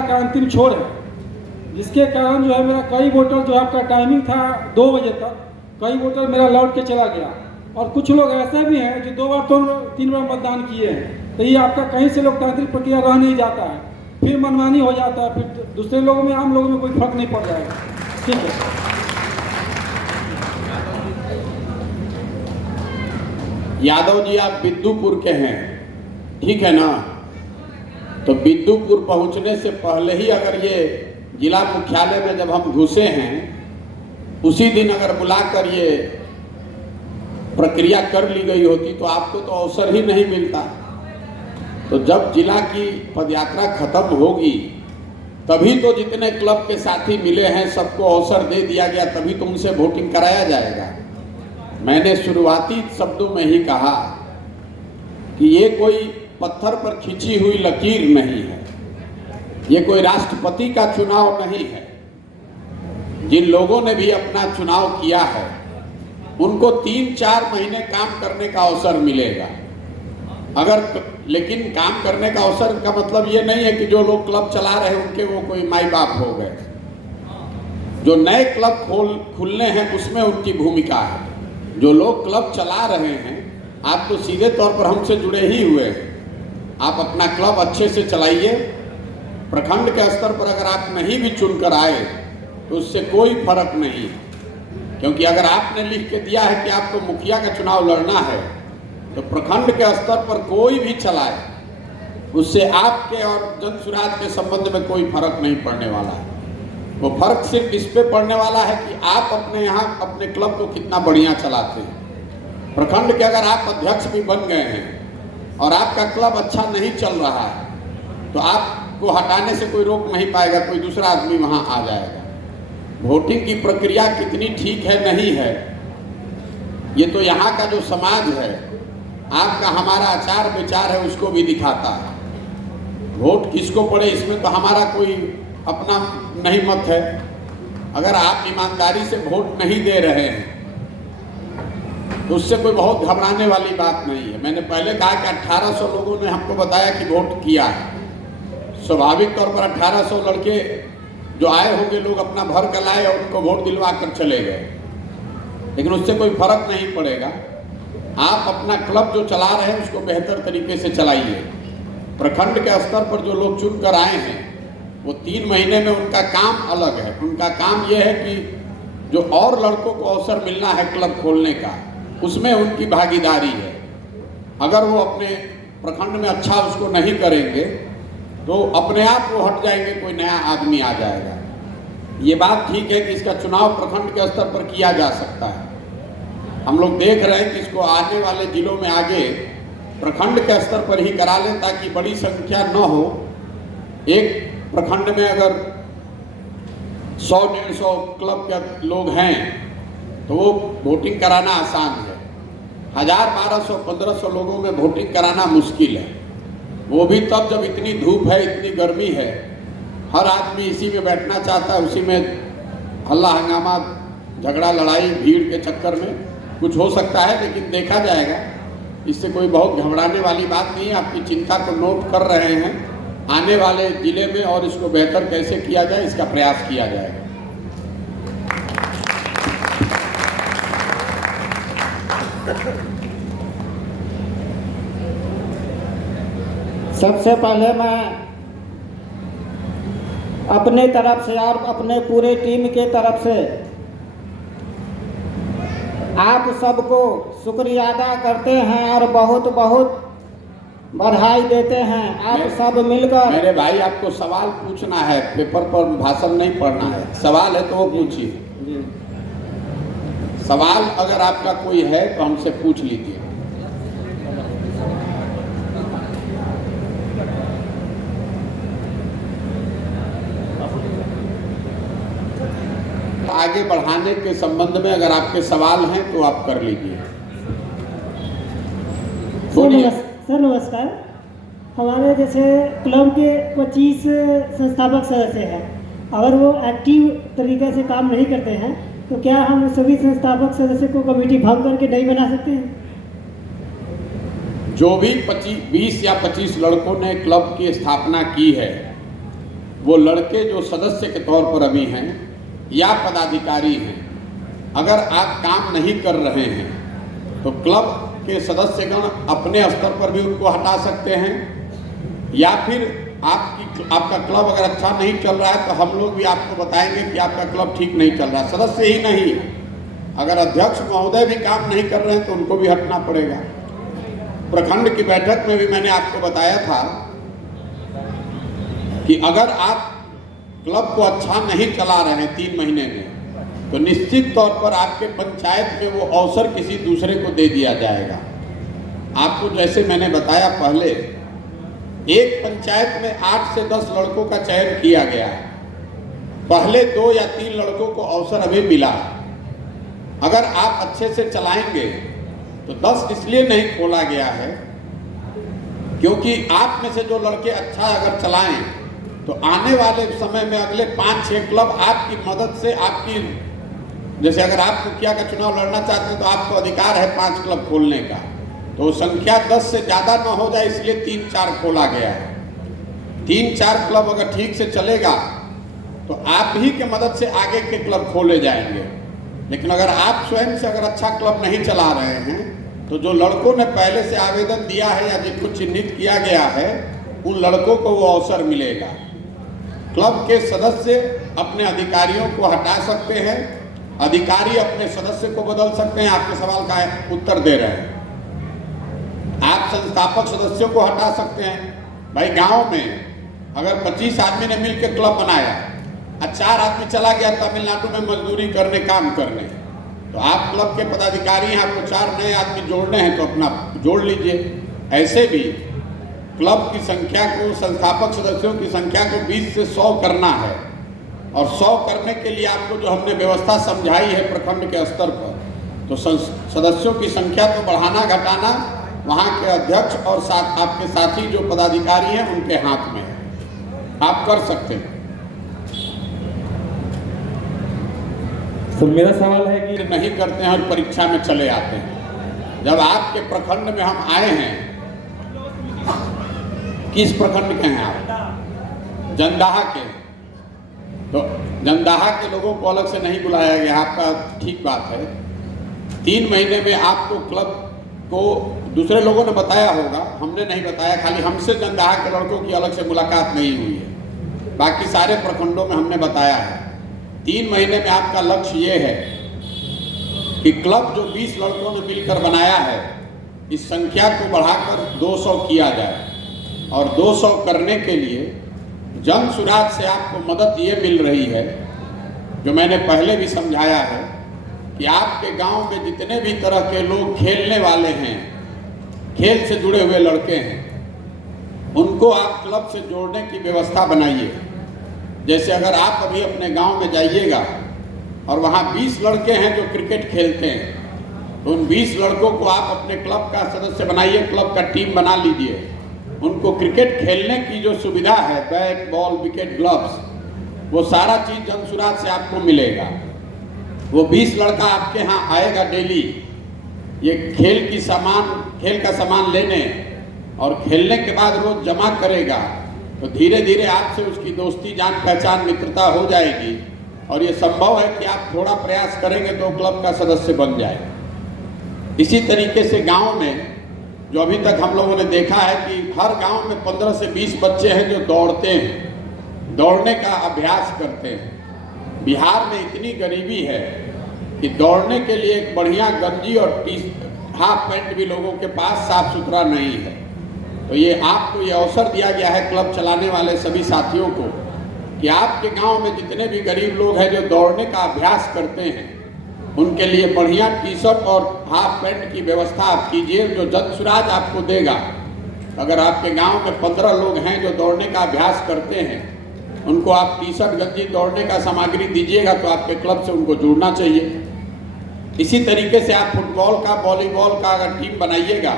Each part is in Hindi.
का अंतिम छोर है, जिसके कारण जो है मेरा कई वोटर जो आपका टाइमिंग था 2 बजे तक, कई वोटर मेरा लौट के चला गया। और कुछ लोग ऐसे भी हैं जो 2 बार तो 3 बार मतदान किए हैं। तो ये आपका कहीं से लोकतांत्रिक प्रक्रिया रह नहीं जाता है, फिर मनमानी हो जाता है, फिर दूसरे लोगों में आम लोगों में कोई फर्क नहीं पड़ जाएगा। ठीक है। यादव जी, आप बिद्दुपुर के हैं, ठीक है ना? तो बिद्दुपुर पहुंचने से पहले ही अगर ये जिला मुख्यालय में जब हम घुसे हैं, उसी दिन अगर बुलाकर ये प्रक्रिया कर ली गई होती तो आपको तो अवसर ही नहीं मिलता। तो जब जिला की पदयात्रा खत्म होगी तभी तो जितने क्लब के साथी मिले हैं सबको अवसर दे दिया गया, तभी तो उनसे वोटिंग कराया जाएगा। मैंने शुरुआती शब्दों में ही कहा कि ये कोई पत्थर पर खींची हुई लकीर नहीं है, ये कोई राष्ट्रपति का चुनाव नहीं है। जिन लोगों ने भी अपना चुनाव किया है उनको 3-4 महीने काम करने का अवसर मिलेगा। लेकिन काम करने का अवसर का मतलब ये नहीं है कि जो लोग क्लब चला रहे हैं उनके वो कोई माई बाप हो गए। जो नए क्लब खुलने हैं उसमें उनकी भूमिका है। जो लोग क्लब चला रहे हैं, आप तो सीधे तौर पर हमसे जुड़े ही हुए हैं, आप अपना क्लब अच्छे से चलाइए। प्रखंड के स्तर पर अगर आप नहीं भी चुनकर आए तो उससे कोई फर्क नहीं, क्योंकि अगर आपने लिख के दिया है कि आपको मुखिया का चुनाव लड़ना है तो प्रखंड के स्तर पर कोई भी चलाए, उससे आपके और जन सुराज के संबंध में कोई फर्क नहीं पड़ने वाला है। वो फर्क सिर्फ इस पे पड़ने वाला है कि आप अपने यहाँ अपने क्लब को कितना बढ़िया चलाते हैं। प्रखंड के अगर आप अध्यक्ष भी बन गए हैं और आपका क्लब अच्छा नहीं चल रहा है तो आपको हटाने से कोई रोक नहीं पाएगा, कोई दूसरा आदमी वहाँ आ जाएगा। वोटिंग की प्रक्रिया कितनी ठीक है नहीं है, ये तो यहाँ का जो समाज है, आपका हमारा आचार विचार है, उसको भी दिखाता है। वोट किसको पड़े इसमें तो हमारा कोई अपना नहीं मत है। अगर आप ईमानदारी से वोट नहीं दे रहे हैं तो उससे कोई बहुत घबराने वाली बात नहीं है। मैंने पहले कहा कि 1800 लोगों ने हमको बताया कि वोट किया है। स्वाभाविक तौर पर 1800 लड़के जो आए होंगे लोग अपना भर कर लाए और उनको वोट दिलवा कर चले गए, लेकिन उससे कोई फर्क नहीं पड़ेगा। आप अपना क्लब जो चला रहे हैं उसको बेहतर तरीके से चलाइए। प्रखंड के स्तर पर जो लोग चुन कर आए हैं वो 3 महीने में उनका काम अलग है। उनका काम ये है कि जो और लड़कों को अवसर मिलना है क्लब खोलने का, उसमें उनकी भागीदारी है। अगर वो अपने प्रखंड में अच्छा उसको नहीं करेंगे तो अपने आप वो हट जाएंगे, कोई नया आदमी आ जाएगा। ये बात ठीक है कि इसका चुनाव प्रखंड के स्तर पर किया जा सकता है। हम लोग देख रहे हैं कि इसको आने वाले जिलों में आगे प्रखंड के स्तर पर ही करा लें ताकि बड़ी संख्या न हो। एक प्रखंड में अगर 100-150 क्लब के लोग हैं तो वो वोटिंग कराना आसान है। 1000-1200-1500 लोगों में वोटिंग कराना मुश्किल है। वो भी तब जब इतनी धूप है, इतनी गर्मी है, हर आदमी इसी में बैठना चाहता है, उसी में हल्ला हंगामा, झगड़ा लड़ाई, भीड़ के चक्कर में कुछ हो सकता है। लेकिन देखा जाएगा, इससे कोई बहुत घबराने वाली बात नहीं है। आपकी चिंता को नोट कर रहे हैं, आने वाले जिले में और इसको बेहतर कैसे किया जाए इसका प्रयास किया जाएगा। सबसे पहले मैं अपने तरफ से और अपने पूरे टीम के तरफ से आप सबको शुक्रिया अदा करते हैं और बहुत बहुत बधाई देते हैं। आप सब मिलकर। मेरे भाई, आपको सवाल पूछना है, पेपर पर भाषण नहीं पढ़ना है। सवाल है तो वो पूछिए। सवाल अगर आपका कोई है तो हमसे पूछ लीजिए। आगे बढ़ाने के संबंध में अगर आपके सवाल हैं तो आप कर लीजिए। सर नमस्कार। हमारे जैसे क्लब के 25 संस्थापक सदस्य हैं, अगर वो एक्टिव तरीके से काम नहीं करते हैं तो क्या हम सभी संस्थापक सदस्य को कमेटी भंग करके नहीं बना सकते हैं? जो भी 20 या 25 लड़कों ने क्लब की स्थापना की है वो लड़के जो सदस्य के तौर पर अभी हैं या पदाधिकारी हैं, अगर आप काम नहीं कर रहे हैं तो क्लब के सदस्यगण अपने स्तर पर भी उनको हटा सकते हैं, या फिर आपका क्लब अगर अच्छा नहीं चल रहा है तो हम लोग भी आपको बताएंगे कि आपका क्लब ठीक नहीं चल रहा है। सदस्य ही नहीं, अगर अध्यक्ष महोदय भी काम नहीं कर रहे हैं तो उनको भी हटना पड़ेगा। प्रखंड की बैठक में भी मैंने आपको बताया था कि अगर आप क्लब को अच्छा नहीं चला रहे हैं 3 महीने में, तो निश्चित तौर पर आपके पंचायत में वो अवसर किसी दूसरे को दे दिया जाएगा। आपको जैसे मैंने बताया पहले, एक पंचायत में 8 से 10 लड़कों का चयन किया गया है। पहले 2 या 3 लड़कों को अवसर अभी मिला। अगर आप अच्छे से चलाएंगे तो 10 इसलिए नहीं खोला गया है क्योंकि आप में से जो लड़के अच्छा अगर चलाएं तो आने वाले समय में अगले 5-6 क्लब आपकी मदद से, आपकी जैसे अगर आप मुखिया का चुनाव लड़ना चाहते हैं तो आपको अधिकार है 5 क्लब खोलने का, तो संख्या 10 से ज़्यादा न हो जाए इसलिए 3-4 खोला गया है। 3-4 क्लब अगर ठीक से चलेगा तो आप ही के मदद से आगे के क्लब खोले जाएंगे। लेकिन अगर आप स्वयं से अगर अच्छा क्लब नहीं चला रहे हैं तो जो लड़कों ने पहले से आवेदन दिया है या जिनको चिन्हित किया गया है उन लड़कों को वो अवसर मिलेगा। क्लब के सदस्य अपने अधिकारियों को हटा सकते हैं, अधिकारी अपने सदस्य को बदल सकते हैं। आपके सवाल का उत्तर दे रहे हैं। आप संस्थापक सदस्यों को हटा सकते हैं। भाई गांव में अगर 25 आदमी ने मिलकर क्लब बनाया और 4 आदमी चला गया तमिलनाडु में मजदूरी करने, काम करने, तो आप क्लब के पदाधिकारी हैं, आपको 4 नए आदमी जोड़ने हैं तो अपना जोड़ लीजिए। ऐसे भी क्लब की संख्या को, संस्थापक सदस्यों की संख्या को 20 से 100 करना है, और 100 करने के लिए आपको जो हमने व्यवस्था समझाई है प्रखंड के स्तर पर, तो सदस्यों की संख्या को बढ़ाना घटाना वहाँ के अध्यक्ष और साथ आपके साथी जो पदाधिकारी हैं उनके हाथ में है, आप कर सकते हैं। तो मेरा सवाल है कि नहीं करते हैं और परीक्षा में चले आते हैं। जब आपके प्रखंड में हम आए हैं, किस प्रखंड के हैं आप? जंदाहा के। तो जंदाहा के लोगों को अलग से नहीं बुलाया गया, आपका ठीक बात है। 3 महीने में आपको क्लब को दूसरे लोगों ने बताया होगा, हमने नहीं बताया, खाली हमसे जंदाहा के लड़कों की अलग से मुलाकात नहीं हुई है। बाकी सारे प्रखंडों में हमने बताया है। 3 महीने में आपका लक्ष्य ये है कि क्लब जो 20 लड़कों ने मिलकर बनाया है, इस संख्या को बढ़ाकर 200 किया जाए। और 200 करने के लिए जन सुराज से आपको मदद ये मिल रही है, जो मैंने पहले भी समझाया है, कि आपके गांव में जितने भी तरह के लोग खेलने वाले हैं, खेल से जुड़े हुए लड़के हैं, उनको आप क्लब से जोड़ने की व्यवस्था बनाइए। जैसे अगर आप अभी अपने गांव में जाइएगा और वहाँ 20 लड़के हैं जो क्रिकेट खेलते हैं, तो उन 20 लड़कों को आप अपने क्लब का सदस्य बनाइए, क्लब का टीम बना लीजिए। उनको क्रिकेट खेलने की जो सुविधा है, बैट, बॉल, विकेट, ग्लव्स, वो सारा चीज़ जनसुराज से आपको मिलेगा। वो 20 लड़का आपके यहाँ आएगा डेली, ये खेल का सामान लेने, और खेलने के बाद रोज जमा करेगा। तो धीरे धीरे आपसे उसकी दोस्ती, जान पहचान, मित्रता हो जाएगी, और ये संभव है कि आप थोड़ा प्रयास करेंगे तो क्लब का सदस्य बन जाए। इसी तरीके से गांव में जो अभी तक हम लोगों ने देखा है कि हर गांव में 15 से 20 बच्चे हैं जो दौड़ते हैं, दौड़ने का अभ्यास करते हैं। बिहार में इतनी गरीबी है कि दौड़ने के लिए एक बढ़िया गंजी और हाफ पैंट भी लोगों के पास साफ सुथरा नहीं है। तो ये आपको ये अवसर दिया गया है क्लब चलाने वाले सभी साथियों को, कि आपके गांव में जितने भी गरीब लोग हैं जो दौड़ने का अभ्यास करते हैं, उनके लिए बढ़िया टी-शर्ट और हाफ पैंट की व्यवस्था आप कीजिए, जो जनसुराज आपको देगा। अगर आपके गांव में 15 लोग हैं जो दौड़ने का अभ्यास करते हैं, उनको आप टी-शर्ट, गंजी, दौड़ने का सामग्री दीजिएगा, तो आपके क्लब से उनको जुड़ना चाहिए। इसी तरीके से आप फुटबॉल का, वॉलीबॉल का अगर टीम बनाइएगा,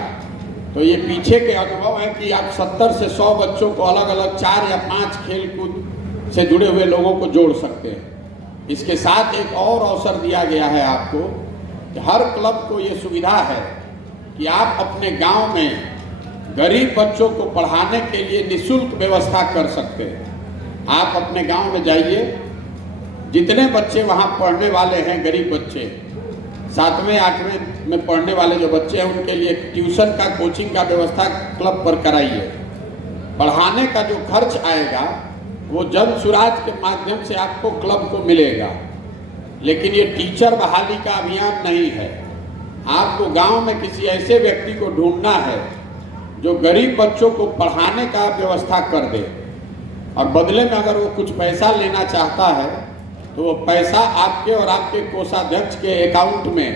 तो ये पीछे के अनुभव है कि आप 70 से 100 बच्चों को अलग अलग 4 या 5 खेल कूद से जुड़े हुए लोगों को जोड़ सकते हैं। इसके साथ एक और अवसर दिया गया है आपको कि हर क्लब को ये सुविधा है कि आप अपने गांव में गरीब बच्चों को पढ़ाने के लिए निःशुल्क व्यवस्था कर सकते हैं। आप अपने गांव में जाइए, जितने बच्चे वहाँ पढ़ने वाले हैं, गरीब बच्चे 7वें 8वें में पढ़ने वाले जो बच्चे हैं, उनके लिए ट्यूशन का, कोचिंग का व्यवस्था क्लब पर कराइए। पढ़ाने का जो खर्च आएगा वो जन सुराज के माध्यम से आपको क्लब को मिलेगा, लेकिन ये टीचर बहाली का अभियान नहीं है। आपको गांव में किसी ऐसे व्यक्ति को ढूंढना है जो गरीब बच्चों को पढ़ाने का व्यवस्था कर दे, और बदले में अगर वो कुछ पैसा लेना चाहता है तो वो पैसा आपके और आपके कोषाध्यक्ष के अकाउंट में,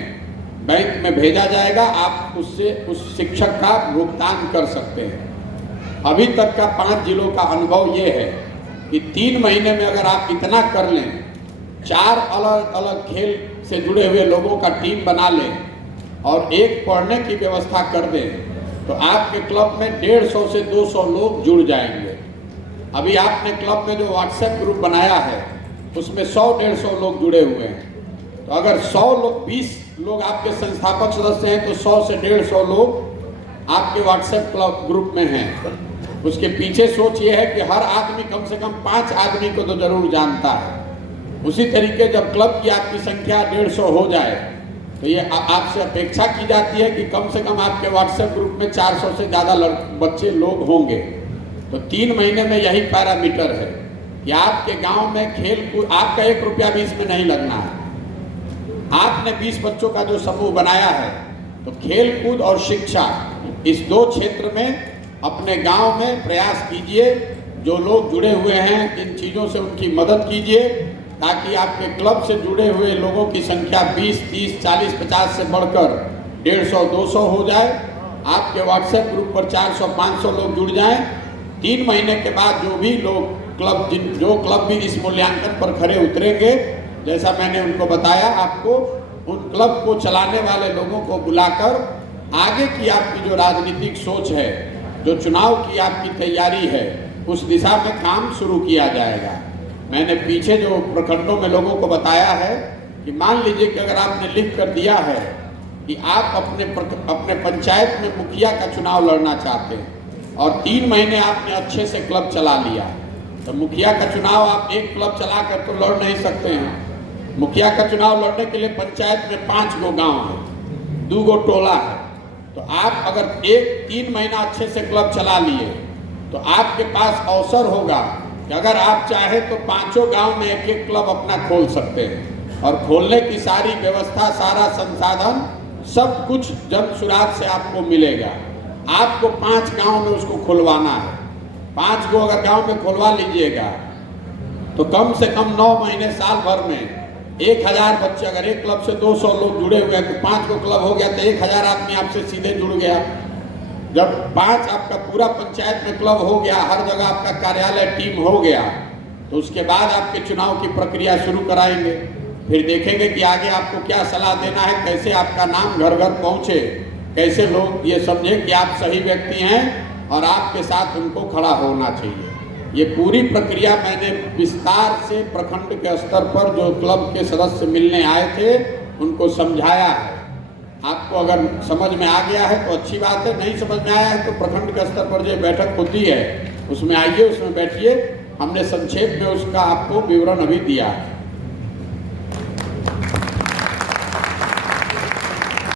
बैंक में भेजा जाएगा। आप उससे उस शिक्षक का भुगतान कर सकते हैं। अभी तक का 5 जिलों का अनुभव ये है कि 3 महीने में अगर आप इतना कर लें, 4 अलग अलग खेल से जुड़े हुए लोगों का टीम बना लें और एक पढ़ने की व्यवस्था कर दें, तो आपके क्लब में 150 से 200 लोग जुड़ जाएंगे। अभी आपने क्लब में जो व्हाट्सएप ग्रुप बनाया है उसमें 100-150 लोग जुड़े हुए हैं। तो अगर 100 लोग, 20 लोग आपके संस्थापक सदस्य हैं, तो 100 से 150 लोग आपके व्हाट्सएप क्लब ग्रुप में हैं। उसके पीछे सोच ये है कि हर आदमी कम से कम 5 आदमी को तो जरूर जानता है। उसी तरीके जब क्लब की आपकी संख्या 150 हो जाए तो ये आपसे अपेक्षा की जाती है कि कम से कम आपके व्हाट्सएप ग्रुप में 400 से ज़्यादा बच्चे लोग होंगे। तो 3 महीने में यही पैरामीटर है कि आपके गांव में खेल कूद, आपका 1 रुपया भी इसमें नहीं लगना है। आपने 20 बच्चों का जो समूह बनाया है, तो खेल कूद और शिक्षा, इस 2 क्षेत्र में अपने गांव में प्रयास कीजिए। जो लोग जुड़े हुए हैं इन चीज़ों से उनकी मदद कीजिए, ताकि आपके क्लब से जुड़े हुए लोगों की संख्या 20, 30, 40, 50 से बढ़कर 150, 200 हो जाए। आपके व्हाट्सएप ग्रुप पर 400, 500 लोग जुड़ जाएं। 3 महीने के बाद जो भी लोग जो क्लब भी इस मूल्यांकन पर खरे उतरेंगे, जैसा मैंने उनको बताया आपको, उन क्लब को चलाने वाले लोगों को बुलाकर आगे की आपकी जो राजनीतिक सोच है, जो चुनाव की आपकी तैयारी है, उस दिशा में काम शुरू किया जाएगा। मैंने पीछे जो प्रखंडों में लोगों को बताया है कि मान लीजिए कि अगर आपने लिख कर दिया है कि आप अपने पंचायत में मुखिया का चुनाव लड़ना चाहते हैं और 3 महीने आपने अच्छे से क्लब चला लिया, तो मुखिया का चुनाव आप एक क्लब चला कर तो लड़ नहीं सकते हैं। मुखिया का चुनाव लड़ने के लिए पंचायत में 5 गो गाँव है, 2 गो टोला है। तो आप अगर 3 महीना अच्छे से क्लब चला लिए तो आपके पास अवसर होगा कि अगर आप चाहे तो 5 गांव में एक क्लब अपना खोल सकते हैं, और खोलने की सारी व्यवस्था, सारा संसाधन, सब कुछ जन सुराज से आपको मिलेगा। आपको 5 गांव में उसको खुलवाना है। 5 गो अगर गांव में खुलवा लीजिएगा तो कम से कम 9 महीने, साल भर में 1000 बच्चे, अगर एक क्लब से 200 लोग जुड़े हुए हैं तो 5 गो क्लब हो गया तो 1000 आदमी आपसे सीधे जुड़ गया। जब 5 आपका पूरा पंचायत में क्लब हो गया, हर जगह आपका कार्यालय टीम हो गया, तो उसके बाद आपके चुनाव की प्रक्रिया शुरू कराएंगे। फिर देखेंगे कि आगे आपको क्या सलाह देना है, कैसे आपका नाम घर घर पहुँचे, कैसे लोग ये समझें कि आप सही व्यक्ति हैं और आपके साथ उनको खड़ा होना चाहिए। ये पूरी प्रक्रिया मैंने विस्तार से प्रखंड के स्तर पर जो क्लब के सदस्य मिलने आए थे उनको समझाया है। आपको अगर समझ में आ गया है तो अच्छी बात है, नहीं समझ में आया है तो प्रखंड के स्तर पर जो बैठक होती है उसमें आइए, उसमें बैठिए। हमने संक्षेप में उसका आपको विवरण अभी दिया है।